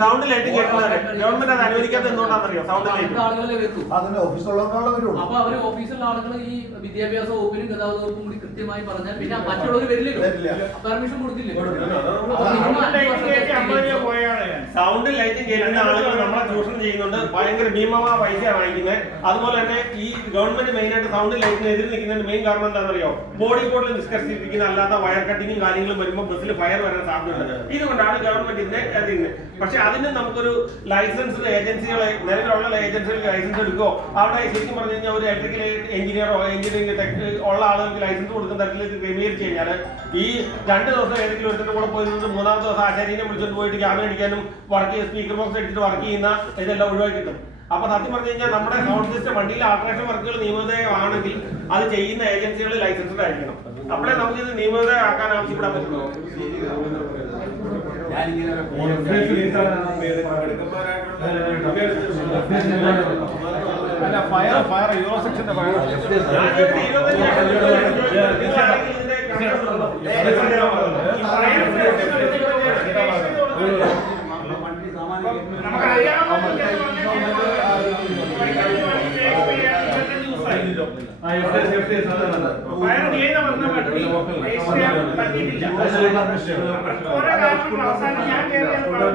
Sound light കേൾക്കുന്നവരെ government അത് അനുവദിക്കാത്ത എന്തുകൊണ്ടാണെന്നറിയോ? Sound light അതിന്റെ ഓഫീസുള്ളവരാണല്ലോ വരുള്ളൂ. അപ്പൊ അവര് ഓഫീസിലുള്ള ആളുകൾ ഈ വിദ്യാഭ്യാസ വകുപ്പിനും ഗതാഗത വകുപ്പും കൂടി കൃത്യമായി പറഞ്ഞാൽ പിന്നെ മറ്റുള്ളവർ വരില്ലല്ലോ, പെർമിഷൻ കൊടുക്കില്ലേ? സൗണ്ട് ലൈറ്റ് കേൾക്കുന്ന ആളുകൾ നമ്മളെ ചൂഷണം ചെയ്യുന്നുണ്ട്. ഭയങ്കര ഭീമമായ പൈസ വാങ്ങിക്കുന്നത്. അതുപോലെ തന്നെ ഈ ഗവൺമെന്റ് മെയിൻ ആയിട്ട് സൗണ്ട് ലൈറ്റിന് എതിര് നിൽക്കുന്നതിന്റെ മെയിൻ കാരണം എന്താണെന്നറിയോ? ബോഡി കോഡിൽ നിഷ്കർഷിച്ചിരിക്കുന്ന അല്ലാത്ത വയർ കട്ടിങ്ങും കാര്യങ്ങളും വരുമ്പോൾ ബസ്സിൽ ഫയർ വരാൻ സാധ്യതയുണ്ട്. ഇതുകൊണ്ടാണ് ഗവൺമെന്റ് ഇതിനെ എതിരുന്നത്. പക്ഷെ അതിന് നമുക്കൊരു ലൈസൻസ്ഡ് ഏജൻസികളെ, നിലവിലുള്ള ഏജൻസികൾക്ക് ലൈസൻസ് എടുക്കുകയോ അവിടെ ശരിക്കും പറഞ്ഞു കഴിഞ്ഞാൽ ഒരു ഇലക്ട്രിക്കൽ എഞ്ചിനീയറോ എഞ്ചിനീയറിംഗ് ഉള്ള ആളുകൾക്ക് ലൈസൻസ് കൊടുക്കുന്ന തരത്തിലേക്ക് ക്രമീകരിച്ച് കഴിഞ്ഞാൽ ഈ 2 ദിവസം ഏതെങ്കിലും ഒരുത്തിന്റെ കൂടെ പോയി നിന്ന് 3-ാമത്തെ ദിവസം ആചാര്യനെ വിളിച്ചുകൊണ്ട് പോയിട്ട് ക്യാമറ അടിക്കാനും വർക്ക് സ്പീക്കർ ബോക്സ് അടിച്ചിട്ട് വർക്ക് ചെയ്യുന്ന ഇതെല്ലാം ഒഴിവാക്കി കിട്ടും. അപ്പൊ സത്യം പറഞ്ഞു കഴിഞ്ഞാൽ നമ്മുടെ സൗണ്ട് സിസ്റ്റം വണ്ടിയിലെ ആൾട്രേഷൻ വർക്കുകൾ നിയമവിധേയമാണെങ്കിൽ അത് ചെയ്യുന്ന ഏജൻസികൾ ലൈസൻസ്ഡ് ആയിരിക്കണം. അപ്പോഴേ നമുക്ക് ഇത് നിയമവിധേയമാക്കാൻ ആവശ്യപ്പെടാൻ പറ്റുള്ളൂ. ഫയർ യൂറോ സെക്ഷന്റെ ഫയർ ഓരോ